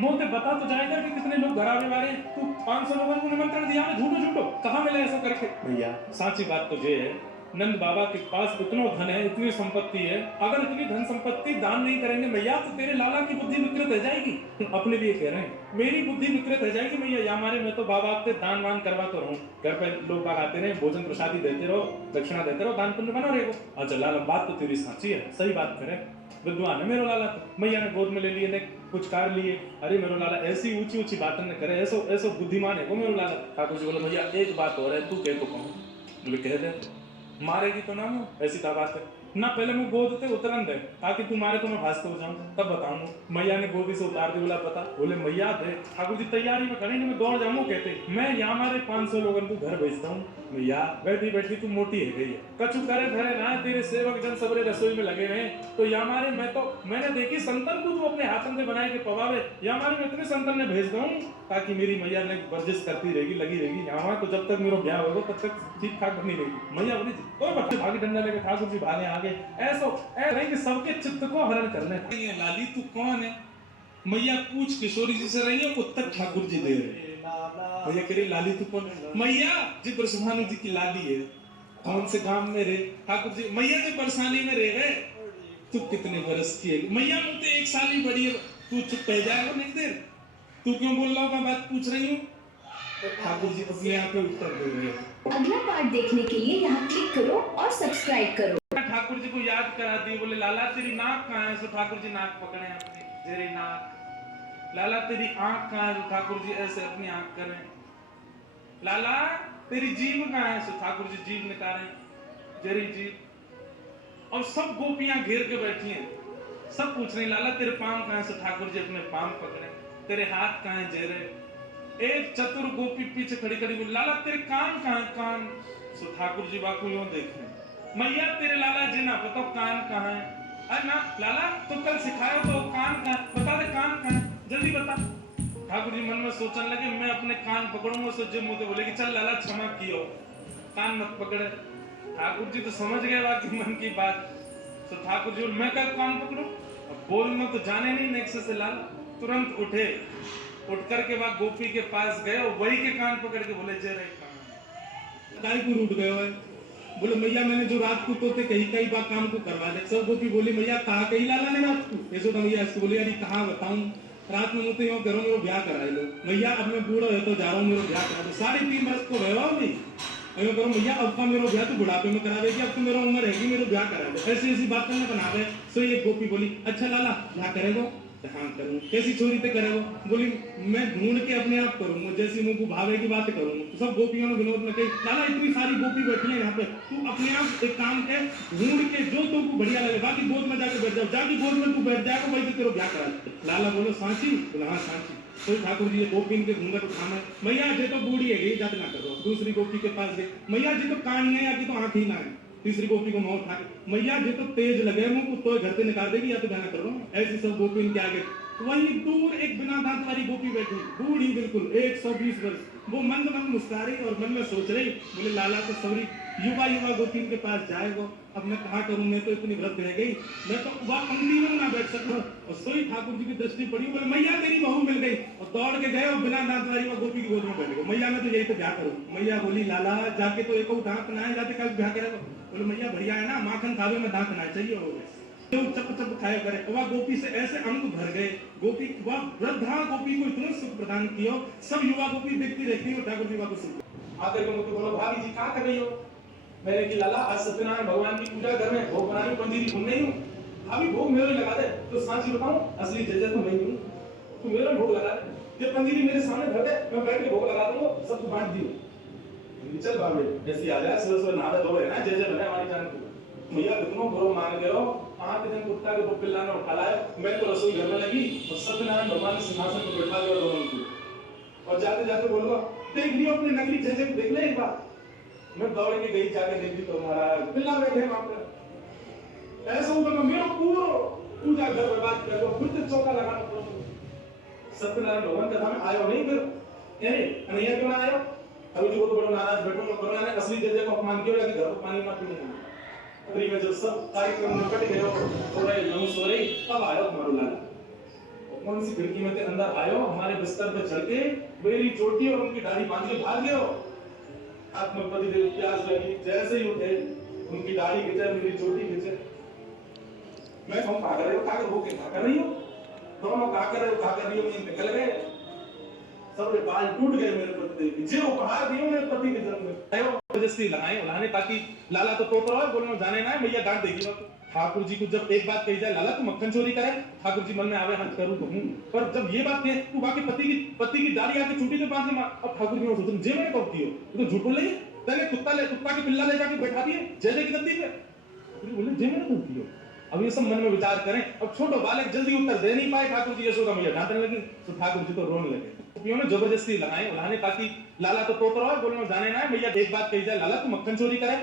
मुझे बता तो जाएगा कि कितने लोग घर आने वाले। तू 500 लोगों को निमंत्रण दिया है, झूठो झूठो कहाँ मिले ऐसा करके। भैया साची बात तो ये है, नंद बाबा के पास इतना धन है, इतनी संपत्ति है, अगर इतनी धन संपत्ति दान नहीं करेंगे भैया तो तेरे लाला की बुद्धि विकृत हो जाएगी। अपने लिए कह रहे हैं, मेरी बुद्धि विकृत हो जाएगी भैया। या हमारे मैं तो बाबा से दान वान करवा तो रहूं, घर पे लोग बाग आते रहे, भोजन प्रसादी देते रहो, दक्षिणा देते रहो, दान पुण्य बना रहेगा। अच्छा लाला बात तो तेरी साची है, सही बात करे, विद्वान है मेरो लाला। तो मैया ने गोद में ले लिए ने कुछ कार लिए। अरे मेरो लाला ऐसी ऊंची ऊंची बातें न करे, ऐसो ऐसो बुद्धिमान है वो मेरो लाला। ठाकुर जी बोले भैया एक बात और है, तू कह तो कहूं। बोले कह दे। मारेगी तो ना मैं, ऐसी क्या बात है ना, पहले मैं गोद से उतरन दे, ताकि तू मारे तो मैं भास्त हो जाऊं, तब बताऊंगा। मैया ने गोदी से उतार दी। बोला पता। बोले मैया दे। ठाकुर जी तैयारी में खड़े नहीं, मैं दौड़ जाऊंगा कहते, मैं यहाँ मारे 500 लोगों को घर भेजता हूँ। मैया बैठी बैठी तू मोटी है गई है, कछु करे धरे ना, तेरे सेवक जन सबरे रसोई में लगे हुए। तो यहाँ मारे मैं तो मैंने देखी संतन को तू अपने हाथों से बनाए के पवावे, यहाँ मारे मैं इतने संतन ने भेजता हूँ ताकि मेरी मैया ने वर्जिश करती रहेगी, लगी रहेगी यहाँ, तो जब तक मेरा ब्याह होगा तब तक ठीक ठाक बनी रहेगी। मैया बोली तो बच्चे भागे डंडा लेकर ठाकुर जी भागे आगे। ऐसो ऐ कि सबके चित्त को हरण करने। लाली तू कौन है? मैया पूछ किशोरी जी से रही है, उत्तर ठाकुर जी दे रहे। भैया कह रही लाली तू कौन? मैया जी ब्रह्मानु जी की लाली है। कौन से गांव में रहे? ठाकुर जी मैया जी परेशानी में रह गए। तू कितने वर्ष की है? मैया मुझे 1 साल ही बड़ी है। तू चुप रह जाएगा नहीं देर, तू क्यों बोल रहा हूँ? मैं बात पूछ रही हूँ। ठाकुर जी अपने आप पे उत्तर दे रहे हैं। अगला पार्ट देखने के लिए यहाँ क्लिक करो और सब्सक्राइब करो। ठाकुर जी को याद करा दी। बोले लाला तेरी नाक कहाँ है? सो ठाकुर जी नाक पकड़े अपनी, तेरी नाक। लाला तेरी आंख कहाँ है? तो ठाकुर जी ऐसे अपनी आंख करें। लाला तेरी जीभ कहाँ है? सो ठाकुर जी जीभ निकालें, तेरी जीभ। और सब गोपियां घेर के बैठी हैं, सब पूछ रही लाला तेरे पांव कहाँ है? सो ठाकुर जी अपने पांव पकड़े। तेरे हाथ कहाँ है? जेरे। एक चतुर गोपी पीछे खड़ी खड़ी बोली लाला तेरे कान कहाँ है? कान। सो ठाकुर जी बाकू यूं देखें। मैया तेरे लाला जी ना बताओ कान कहाँ है? अरे ना लाला तो कल सिखाया तो कान कहाँ? बता दे कान कहाँ है, जल्दी बता। ठाकुर जी मन में सोचने लगे मैं अपने कान पकड़ूंगा। सो जी मुझे बोले कि चल लाला क्षमा कियो, कान मत पकड़े। ठाकुर जी तो समझ गए बाकी मन की बात। तो ठाकुर जी मैं कल कान पकड़ू? अब बोलना तो जाने नहीं नेक्स्ट से लाला। तुरंत उठे, उठ करके वहां गोपी के पास गए और वही के कान पकड़ के बोले जय रहे काय को रूठ गए है? बोले मैया मैंने जो रात को तोते कहीं कई बार काम को करवा दे। सब गोपी बोली मैया कहा कही लाला ने रात को? ऐसो तो मैया इसको बोली अरे कहाँ बताऊं, रात में मुझे यूँ करो मेरा ब्याह करा लो। मैया अब मैं बूढ़ा है तो जा रहा हूँ, मेरा ब्याह करा दो। 3.5 वर्ष को रहो नहीं मैं करो मैया अब का मेरा ब्याह तो बुढ़ापे में करा देगी, अब तो मेरा उम्र रहेगी, मेरा ब्याह करा दो। ऐसी ऐसी बात करने बना रहे। सो एक गोपी बोली अच्छा लाला ब्याह करेगा? हाँ करूँ। कैसी चोरी पे करे? वो बोली मैं ढूंढ के अपने आप करूंगा, जैसी मुंह को भावे की बातें करूंगा। तो सब गोपियों ने विनोद में कही लाला इतनी सारी गोपी बैठी है यहाँ पे, तू अपने आप एक काम कर, ढूंढ के जो तुमको बढ़िया लगे बाकी गोद में जाके बैठ जाओ, जाके गोद में तू बैठ जाएगा वही तेरा ब्याह करा। लाला बोलो सांची? बोला हाँ सांची। तो ठाकुर जी गोपी के घूंघट उठाना। मैया जी तो बूढ़ी है गई जाते ना करो। दूसरी गोपी के पास गए, मैया जी तो कान नहीं है या तो आंख ही ना है। तीसरी गोपी को मुंह उठा के मैया जी तो तेज लगे मुंह को तो घर से निकाल देगी या तो गाना कर रहा हूँ। ऐसी सब गोपी इनके आगे। वही दूर एक बिना दांत वाली गोपी बैठी, बूढ़ी बिल्कुल 120 वर्ष। वो मंद मंद मुस्कुरा रही और मन में सोच रही बोले लाला तो सवरी युवा युवा गोपी के पास जाएगा, अब मैं कहा करूं, मैं तो इतनी व्रत रह गई, मैं तो वह पंक्ति में ना बैठ सकूं। और सोई ठाकुर जी की दृष्टि पड़ी, बोले मैया तेरी बहू मिल गई। और दौड़ के गए और बिना दांत वाली वह गोपी की गोद में बैठ गए। मैया मैं तो यही तो ब्याह करूं। मैया बोली लाला जाके तो एक दांत ना है, जाते कल ब्याह करेगा? बोले मैया बढ़िया है ना, माखन खावे में दांत ना चाहिए हो गए चप चप खाया करे। वह गोपी से ऐसे अंग भर गए, गोपी वह वृद्धा गोपी को इतना सुख प्रदान किया। सब युवा गोपी देखती रहती है ठाकुर जी को सुख आकर के मुझे बोलो भाभी जी कहाँ कर रही हो? मैंने कि लाला आज सत्यनारायण भगवान की पूजा घर में भोग बनानी, पंजीरी घूम नहीं हूँ। भाभी भोग मेरे लगा दे। तो सांची बताऊं असली जज तो मैं ही हूँ, तू मेरा भोग लगा दे। ये पंजीरी मेरे सामने धर दे, मैं बैठ के भोग लगा दूंगा, सबको बांट दियो। चल बाबे ऐसी आ जाए, सुबह नहा धो ना जय जय बने हमारी जान को। भैया कितनों बुरो मान गए हो, 5 दिन कुत्ता के पिल्ला ने उठा लाया। मैं तो रसोई घर में लगी और सत्यनारायण भगवान ने सिंहासन पर बैठा दिया दोनों को। और जाते जाते बोलूंगा देख लियो अपने नकली जजे को, देख ले एक बार। मैं दौड़ के गई, जाके देखी तो महाराज पिल्ला बैठे वहां पर। ऐसा होगा मेरा पूरा पूजा घर बर्बाद कर दो, फिर चौका लगाना पड़ेगा। सत्यनारायण भगवान कथा में आयो नहीं, फिर यानी अनैया क्यों ना आयो? अभी जो तो बड़ा नाराज बैठो, कोरोना ने असली जजे को अपमान किया कि घर को पानी ना पीने। फ्री में जब सब कार्यक्रम निपट गए हो रहे सो रही, तब आयो तुम्हारा लाला। कौन सी खिड़की में थे अंदर आयो, हमारे बिस्तर पे चढ़ के मेरी चोटी और उनकी दाढ़ी बांध के भाग गए हो। आत्मपति देव प्यास लगी, जैसे ही उठे उनकी दाढ़ी खींचे, मेरी चोटी खींचे। मैं कहूँ क्या कर रहे हो, क्या कर वो क्या कर रही हो, दोनों क्या कर रहे हो, क्या कर रही हो, ये निकल गए। सबके बाल टूट गए मेरे पति के, जो उपहार दिए मेरे पति के जन्म में जबरदस्ती लगाए उन्होंने, ताकि लाला तो तोड़ रहा है, बोलने जाने ना है, मैया डांट देगी ना। ठाकुर जी को जब एक बात कही जाए, लाला तू मक्खन चोरी करे, ठाकुर जी मन में आवे हाथ करूं तो हूं, पर जब ये बात कहे तू बाकी पति की दाढ़ी आके चूटी पे बांध के मार, अब ठाकुर जी ने सोचा जे मैंने कब कियो, तू तो झूठ बोल रही है, तने कुत्ता की पिल्ला ले जाके बैठा दिए जय की गद्दी पे, तू बोले जे मैंने कब कियो। अब ये सब मन में विचार करें। अब छोटो बालक जल्दी उत्तर दे नहीं पाए, ठाकुर जी यशोदा मैया डांटने लगी, तो ठाकुर जी तो रोने लगे। उन्होंने जबरदस्ती लगाए उन्होंने, ताकि लाला तो तोड़ रहा है, बोलने जाने ना है, मैया एक बात कही जाए, लाला तू मक्खन चोरी करे।